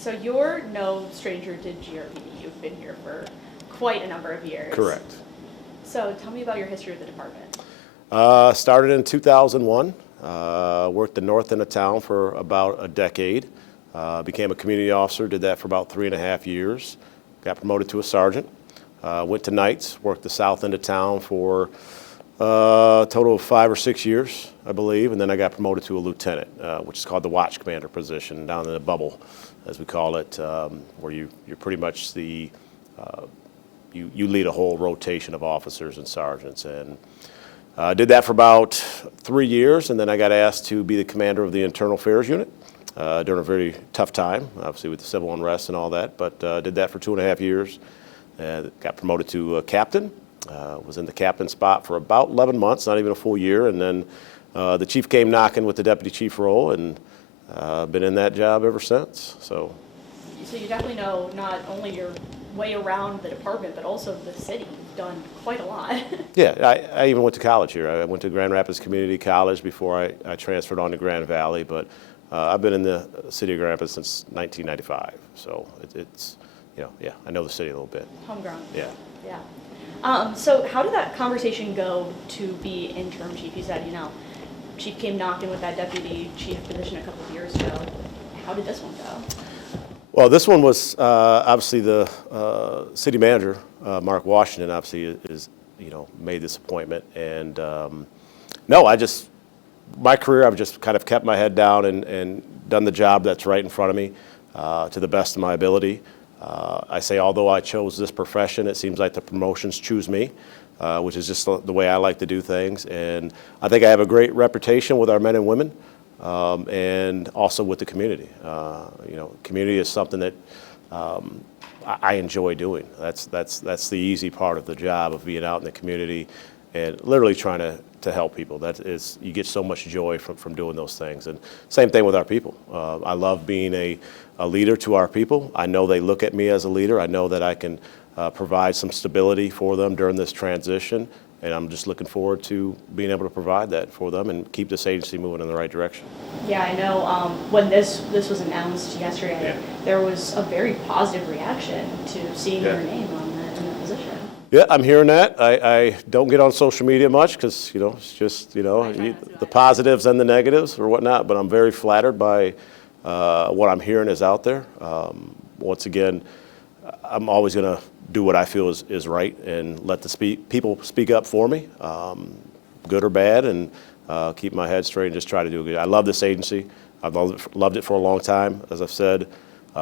So you're no stranger to GRPD. You've been here for quite a number of years. Correct. So tell me about your history of the department. Started in 2001. Worked the north end of town for about a decade. Became a community officer, did that for about 3.5 years. Got promoted to a sergeant. Went to nights, worked the south end of town for a total of 5 or 6 years, I believe, and then I got promoted to a lieutenant, which is called the watch commander position, down in the bubble, as we call it, where you're pretty much the, you lead a whole rotation of officers and sergeants. And I did that for about 3 years, and then I got asked to be the commander of the internal affairs unit during a very tough time, obviously with the civil unrest and all that, but did that for 2.5 years. Got promoted to captain. Was in the captain spot for about 11 months, not even a full year, and then the chief came knocking with the deputy chief role, and been in that job ever since. So you definitely know not only your way around the department, but also the city. You've done quite a lot. Yeah, I even went to college here. I went to Grand Rapids Community College before I transferred on to Grand Valley, but I've been in the city of Grand Rapids since 1995. So it's, you know, yeah, I know the city a little bit. Homegrown. Yeah. Yeah. So how did that conversation go to be interim chief? You said, chief came knocking with that deputy chief position a couple of years ago. How did this one go? Well, this one was obviously the city manager, Mark Washington, obviously is made this appointment. And no, my career, I've just kind of kept my head down and done the job that's right in front of me to the best of my ability. I say, although I chose this profession, it seems like the promotions choose me, which is just the way I like to do things. And I think I have a great reputation with our men and women, and also with the community. Community is something that I enjoy doing. That's the easy part of the job, of being out in the community and literally trying to help people. That is, you get so much joy from doing those things. And same thing with our people. I love being a leader to our people. I know they look at me as a leader. I know that I can provide some stability for them during this transition, and I'm just looking forward to being able to provide that for them and keep this agency moving in the right direction. Yeah, I know when this was announced yesterday, there was a very positive reaction to seeing your name in the position. Yeah, I'm hearing that. I don't get on social media much because, it's just, the positives and the negatives or whatnot, but I'm very flattered by what I'm hearing is out there. Once again, I'm always going to do what I feel is right and let the people speak up for me, good or bad, and keep my head straight and just try to do good. I love this agency. I've loved it for a long time. As I've said,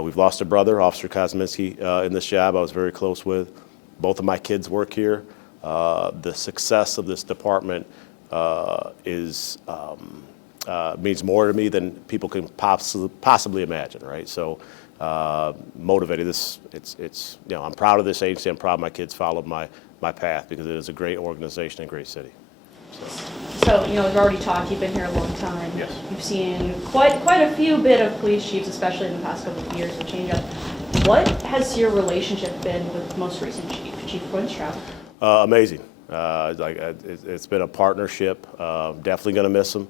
we've lost a brother, Officer Kosminski, in this job I was very close with. Both of my kids work here. The success of this department means more to me than people can possibly imagine, right? So motivated. I'm proud of this agency. I'm proud my kids followed my path because it is a great organization and great city. So we've already talked. You've been here a long time. Yes. You've seen quite a few bit of police chiefs, especially in the past couple of years, with change up. What has your relationship been with the most recent chief, Chief Winstrom? Amazing. It's been a partnership. Definitely going to miss him,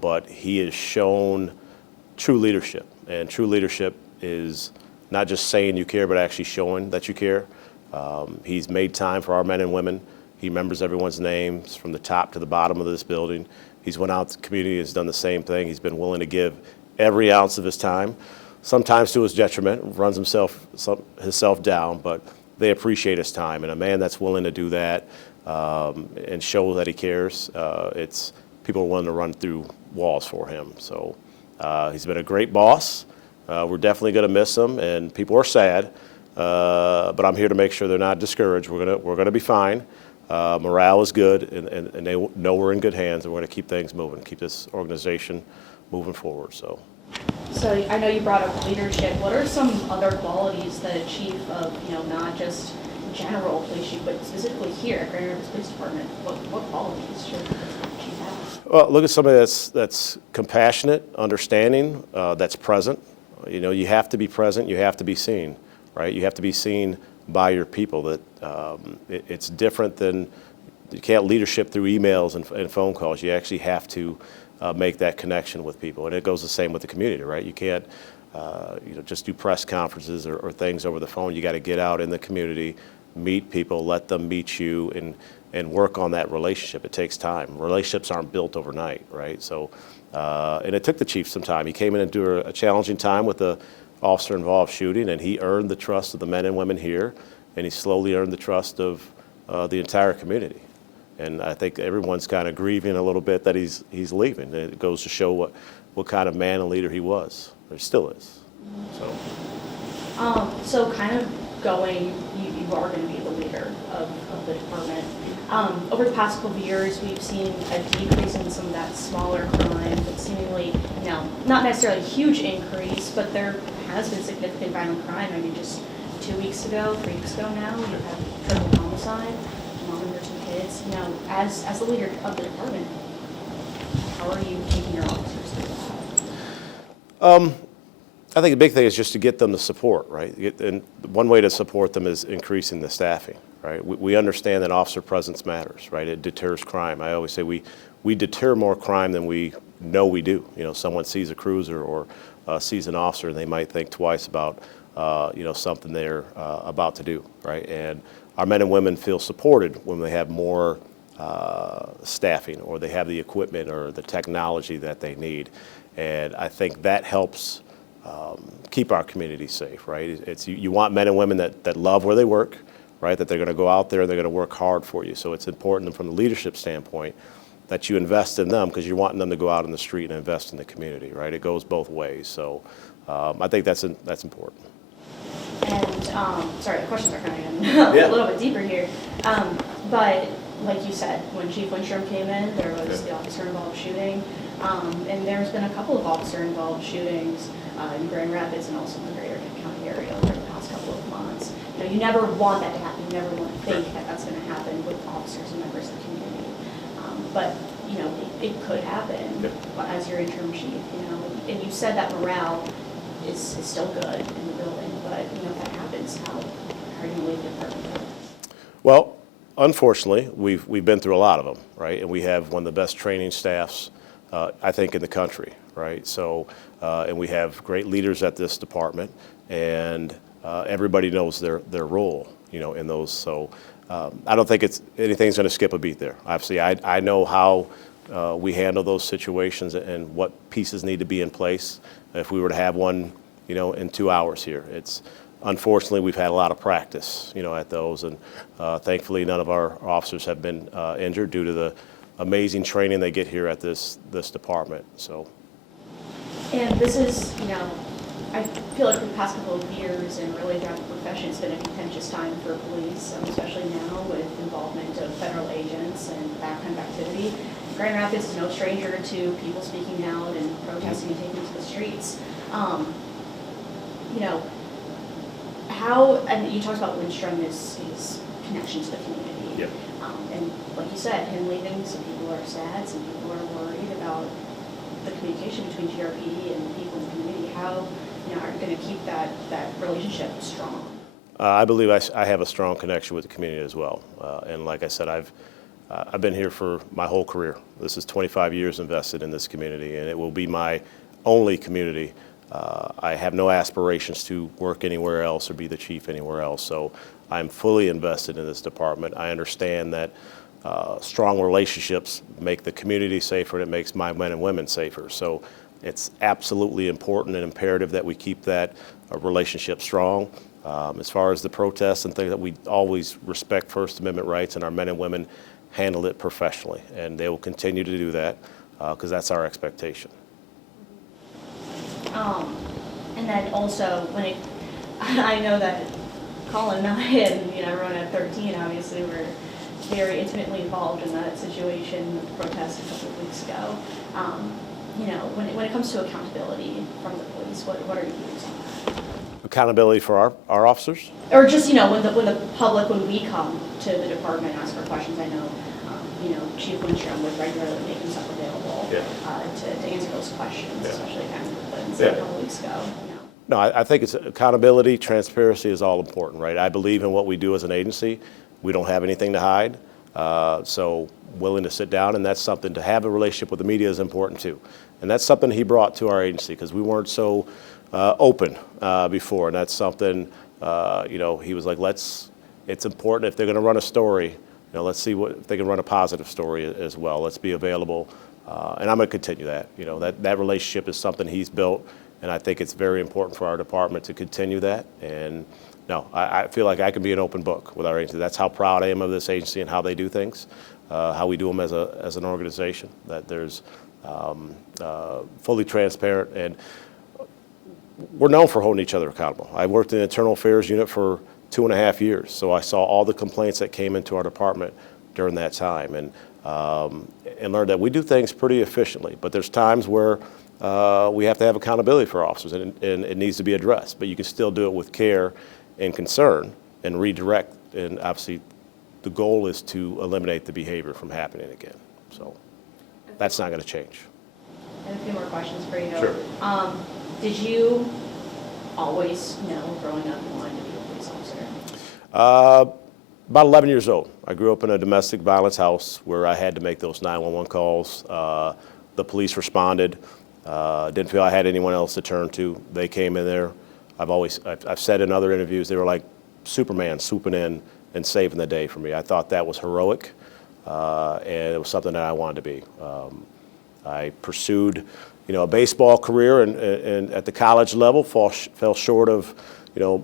but he has shown true leadership, and true leadership is not just saying you care, but actually showing that you care. He's made time for our men and women. He remembers everyone's names from the top to the bottom of this building. He's went out to the community and has done the same thing. He's been willing to give every ounce of his time, sometimes to his detriment, runs himself down, but they appreciate his time. And a man that's willing to do that and show that he cares, people are willing to run through walls for him. So he's been a great boss. We're definitely going to miss him, and people are sad, but I'm here to make sure they're not discouraged. We're gonna be fine. Morale is good, and they know we're in good hands, and we're going to keep things moving, keep this organization moving forward. So I know you brought up leadership. What are some other qualities that a chief of, not just general police chief, but specifically here at Grand Rapids Police Department, what qualities should a chief have? Well, look at somebody that's compassionate, understanding, that's present. You have to be present. You have to be seen, right? You have to be seen by your people. That it's different than, you can't leadership through emails and phone calls. You actually have to make that connection with people, and it goes the same with the community, right? You can't just do press conferences or things over the phone. You got to get out in the community, meet people, let them meet you, and work on that relationship. It takes time. Relationships aren't built overnight, right? So, and it took the chief some time. He came in into a challenging time with the officer-involved shooting, and he earned the trust of the men and women here, and he slowly earned the trust of the entire community. And I think everyone's kind of grieving a little bit that he's leaving. It goes to show what kind of man and leader he was, or he still is. So kind of going, you are going to be the leader of the department. Over the past couple of years, we've seen a decrease in some of that smaller crime, but seemingly, not necessarily a huge increase, but there has been significant violent crime. I mean, just 3 weeks ago now, you have triple homicide, mom and her 2 kids. As the leader of the department, how are you taking your officers through that? I think the big thing is just to get them the support, right? And one way to support them is increasing the staffing, right? We understand that officer presence matters, right? It deters crime. I always say we deter more crime than we know we do. Someone sees a cruiser or sees an officer and they might think twice about something they're about to do, right? And our men and women feel supported when they have more staffing, or they have the equipment or the technology that they need. And I think that helps keep our community safe, right? You want men and women that love where they work, right? That they're going to go out there and they're going to work hard for you. So it's important from the leadership standpoint that you invest in them, because you're wanting them to go out in the street and invest in the community, right? It goes both ways. So I think that's important. And sorry, the questions are kind of getting a little bit deeper here. But like you said, when Chief Winstrom came in, there was the officer-involved shooting. And there's been a couple of officer-involved shootings in Grand Rapids and also in the greater County area over the past couple of months. You never want that to happen. You never want to think that that's going to happen with officers and members of the community. But it could happen as your interim chief. And you said that morale is still good in the building. But if that happens, how are you going to leave the department? Well, unfortunately, we've been through a lot of them, right? And we have one of the best training staffs, I think, in the country, right? So, and we have great leaders at this department, and everybody knows their role, in those. So, I don't think anything's going to skip a beat there. Obviously, I know how we handle those situations and what pieces need to be in place if we were to have one, in 2 hours here. Unfortunately, we've had a lot of practice, at those, and thankfully none of our officers have been injured due to the amazing training they get here at this department. So. And this is, I feel like for the past couple of years and really throughout the profession, it's been a contentious time for police, especially now with involvement of federal agents and that kind of activity. Grand Rapids is no stranger to people speaking out and protesting and taking to the streets. How, and you talked about Winstrom, his connection to the community. Yep. And like you said, him leaving, some people are sad, some people are worried about the communication between GRPD and the people in the community. How are you going to keep that relationship strong? I believe I have a strong connection with the community as well. And like I said, I've been here for my whole career. This is 25 years invested in this community, and it will be my only community. I have no aspirations to work anywhere else or be the chief anywhere else. So I'm fully invested in this department. I understand that strong relationships make the community safer, and it makes my men and women safer. So it's absolutely important and imperative that we keep that relationship strong. As far as the protests and things, that we always respect First Amendment rights, and our men and women handle it professionally, and they will continue to do that because that's our expectation. And then also, I know that Colin and I and everyone at 13 obviously were very intimately involved in that situation with the protest a couple of weeks ago. When it comes to accountability from the police, what are your views on that? Accountability for our officers? Or just, when the public, when we come to the department and ask for questions, I know, Chief Winstrom would regularly make himself available to answer those questions, especially kind of a couple of weeks ago. No, I think it's accountability, transparency is all important, right? I believe in what we do as an agency. We don't have anything to hide, so willing to sit down, and that's something, to have a relationship with the media is important too. And that's something he brought to our agency, because we weren't so open before, and that's something, he was like, it's important if they're going to run a story, let's see if they can run a positive story as well. Let's be available, and I'm going to continue that. That relationship is something he's built, and I think it's very important for our department to continue that. And no, I feel like I can be an open book with our agency. That's how proud I am of this agency and how they do things, how we do them as an organization, that there's fully transparent, and we're known for holding each other accountable. I worked in the internal affairs unit for 2.5 years, so I saw all the complaints that came into our department during that time, and learned that we do things pretty efficiently, but there's times where we have to have accountability for officers, and it needs to be addressed, but you can still do it with care and concern and redirect, and obviously the goal is to eliminate the behavior from happening again. So that's not going to change. And a few more questions for you. Sure. Did you always know growing up you wanted to be a police officer? About 11 years old. I grew up in a domestic violence house where I had to make those 911 calls. The police responded. Didn't feel I had anyone else to turn to. They came in there. I've said in other interviews, they were like Superman swooping in and saving the day for me. I thought that was heroic, and it was something that I wanted to be. I pursued, a baseball career and at the college level, fell short of,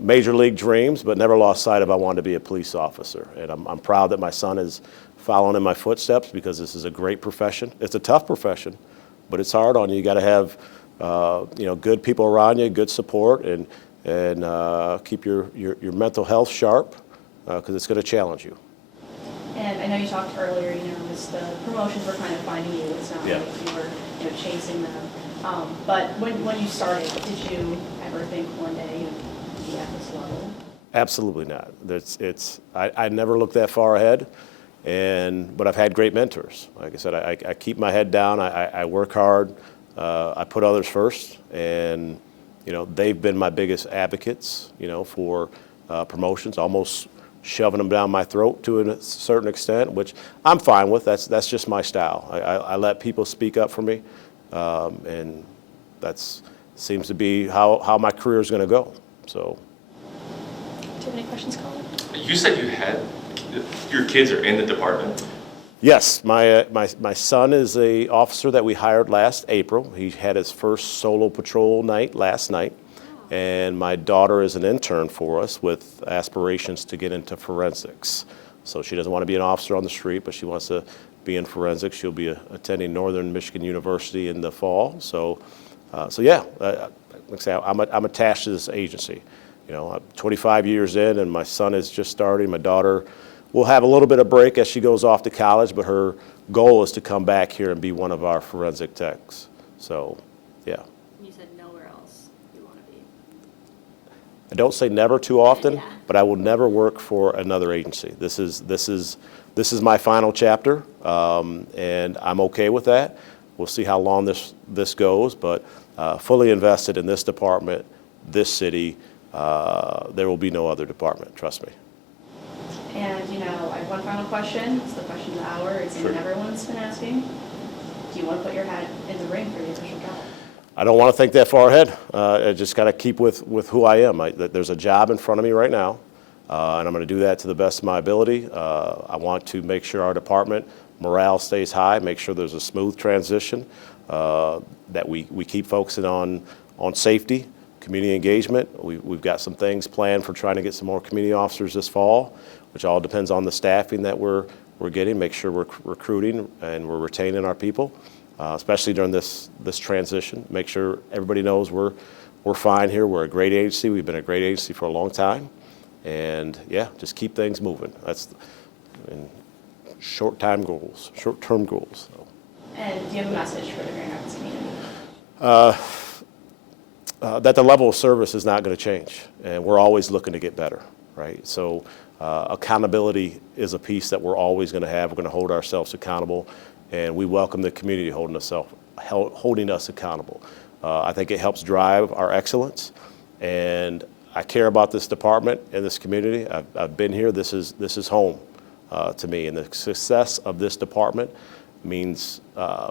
major league dreams, but never lost sight of I wanted to be a police officer. And I'm proud that my son is following in my footsteps, because this is a great profession. It's a tough profession, but it's hard on you. You got to have, good people around you, good support, and keep your mental health sharp, because it's going to challenge you. And I know you talked earlier, as the promotions were kind of finding you. It's not like you were, chasing them. But when you started, did you ever think one day you'd be at this level? Absolutely not. I never looked that far ahead, but I've had great mentors. Like I said, I keep my head down. I work hard. I put others first, and they've been my biggest advocates. For promotions, almost shoving them down my throat to a certain extent, which I'm fine with. That's just my style. I let people speak up for me, and that seems to be how my career is going to go. So. Do you have any questions, Colin? You said your kids are in the department? Yes, my son is a officer that we hired last April. He had his first solo patrol night last night. And my daughter is an intern for us with aspirations to get into forensics. So she doesn't want to be an officer on the street, but she wants to be in forensics. She'll be attending Northern Michigan University in the fall. So yeah, like I say, I'm attached to this agency. I'm 25 years in, and my son is just starting. My daughter will have a little bit of break as she goes off to college, but her goal is to come back here and be one of our forensic techs. So, yeah. You said nowhere else you want to be. I don't say never too often, but I will never work for another agency. This is my final chapter, and I'm okay with that. We'll see how long this goes, but fully invested in this department, this city. There will be no other department, trust me. And, I have one final question. It's the question of the hour. It's something everyone's been asking. Do you want to put your hat in the ring for the official job? I don't want to think that far ahead. I just got to keep with who I am. There's a job in front of me right now, and I'm going to do that to the best of my ability. I want to make sure our department morale stays high, make sure there's a smooth transition, that we keep focusing on safety, community engagement. We've got some things planned for trying to get some more community officers this fall, which all depends on the staffing that we're getting, make sure we're recruiting and we're retaining our people. Especially during this transition. Make sure everybody knows we're fine here. We're a great agency. We've been a great agency for a long time. And yeah, just keep things moving. That's short-term goals. So. And do you have a message for the Grand Rapids community? That the level of service is not going to change. And we're always looking to get better, right? So accountability is a piece that we're always going to have. We're going to hold ourselves accountable. And we welcome the community holding us accountable. I think it helps drive our excellence, and I care about this department and this community. I've been here. This is home to me, and the success of this department means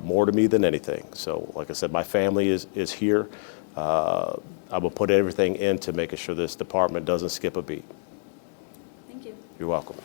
more to me than anything. So, like I said, my family is here. I will put everything into making sure this department doesn't skip a beat. Thank you. You're welcome.